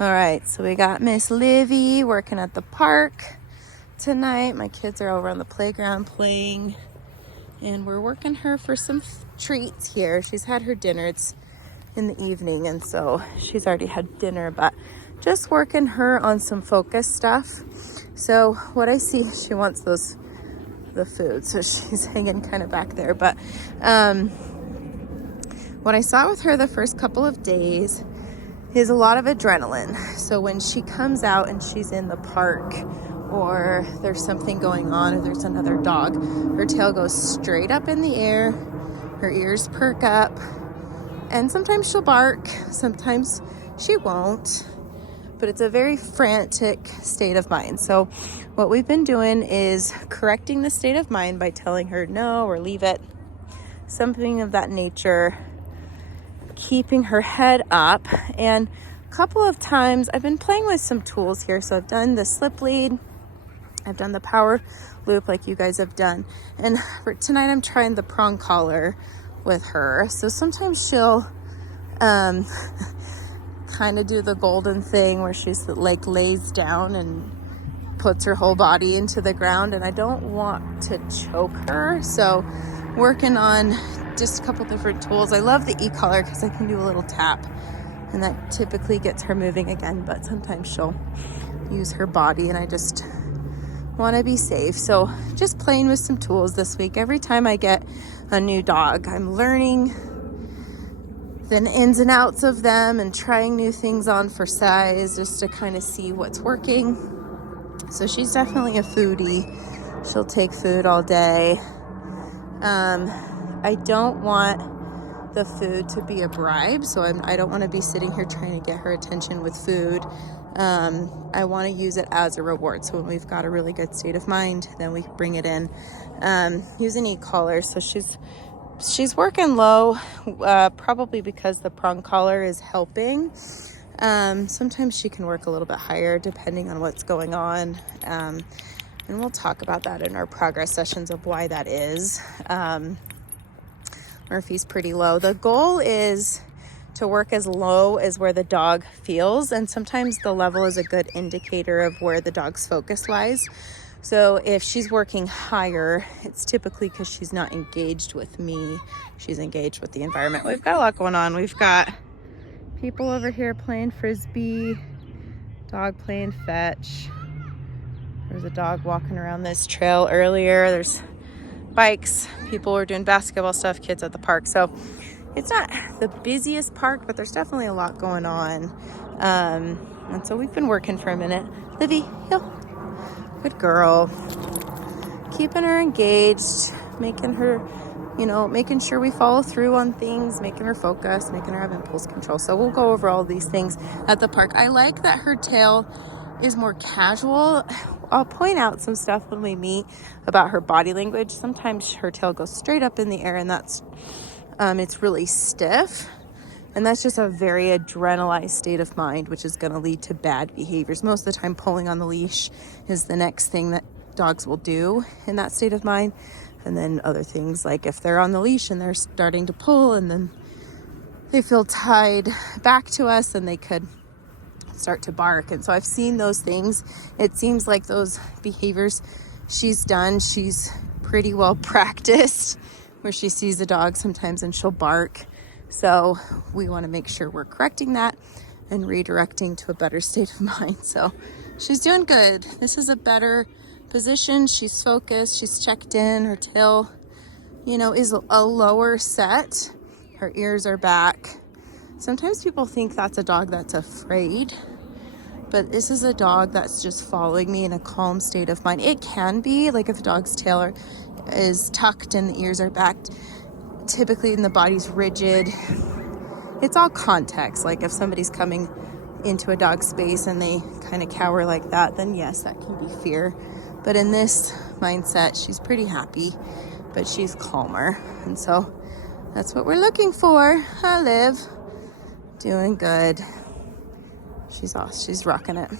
All right, so we got Miss Livi working at the park tonight. My kids are over on the playground playing, and we're working her for some treats here. She's had her dinner. It's in the evening, and so she's already had dinner, but just working her on some focus stuff. So what I see, she wants the food, so she's hanging kind of back there. But what I saw with her the first couple of days is a lot of adrenaline. So when she comes out and she's in the park, or there's something going on, or there's another dog, her tail goes straight up in the air, her ears perk up, and sometimes she'll bark, sometimes she won't, but it's a very frantic state of mind. So what we've been doing is correcting the state of mind by telling her no or leave it, something of that nature, keeping her head up. And a couple of times I've been playing with some tools here. So I've done the slip lead, I've done the power loop like you guys have done, and for tonight I'm trying the prong collar with her. So sometimes she'll kind of do the golden thing where she's like lays down and puts her whole body into the ground, and I don't want to choke her, so working on just a couple different tools. I love the e-collar because I can do a little tap, and that typically gets her moving again, but sometimes she'll use her body, and I just want to be safe. So just playing with some tools this week. Every time I get a new dog, I'm learning the ins and outs of them and trying new things on for size, just to kind of see what's working. So she's definitely a foodie. She'll take food all day. I don't want the food to be a bribe, so I don't want to be sitting here trying to get her attention with food. I want to use it as a reward. So when we've got a really good state of mind, then we bring it in. Using e-collar, so she's working low, probably because the prong collar is helping. Sometimes she can work a little bit higher depending on what's going on. And we'll talk about that in our progress sessions of why that is. Murphy's pretty low. The goal is to work as low as where the dog feels, and sometimes the level is a good indicator of where the dog's focus lies. So if she's working higher, it's typically because she's not engaged with me. She's engaged with the environment. We've got a lot going on. We've got people over here playing frisbee, dog playing fetch. There's a dog walking around this trail earlier. There's bikes. People were doing basketball stuff, kids at the park. So it's not the busiest park, but there's definitely a lot going on. And so we've been working for a minute. Livy, heel. Good girl. Keeping her engaged, making her, making sure we follow through on things, making her focus, making her have impulse control. So we'll go over all these things at the park. I like that her tail is more casual. I'll point out some stuff when we meet about her body language. Sometimes her tail goes straight up in the air, and that's it's really stiff, and that's just a very adrenalized state of mind, which is going to lead to bad behaviors. Most of the time, pulling on the leash is the next thing that dogs will do in that state of mind. And then other things, like if they're on the leash and they're starting to pull and then they feel tied back to us, and they could start to bark. And so I've seen those things. It seems like those behaviors she's pretty well practiced, where she sees a dog sometimes and she'll bark. So we want to make sure we're correcting that and redirecting to a better state of mind. So she's doing good. This is a better position. She's focused. She's checked in. Her tail, is a lower set. Her ears are back. Sometimes people think that's a dog that's afraid, but this is a dog that's just following me in a calm state of mind. It can be like if a dog's tail is tucked and the ears are back, typically and the body's rigid. It's all context. Like if somebody's coming into a dog space and they kind of cower like that, then yes, that can be fear. But in this mindset, she's pretty happy, but she's calmer. And so that's what we're looking for. Hi, Liv. Doing good. She's awesome. She's rocking it.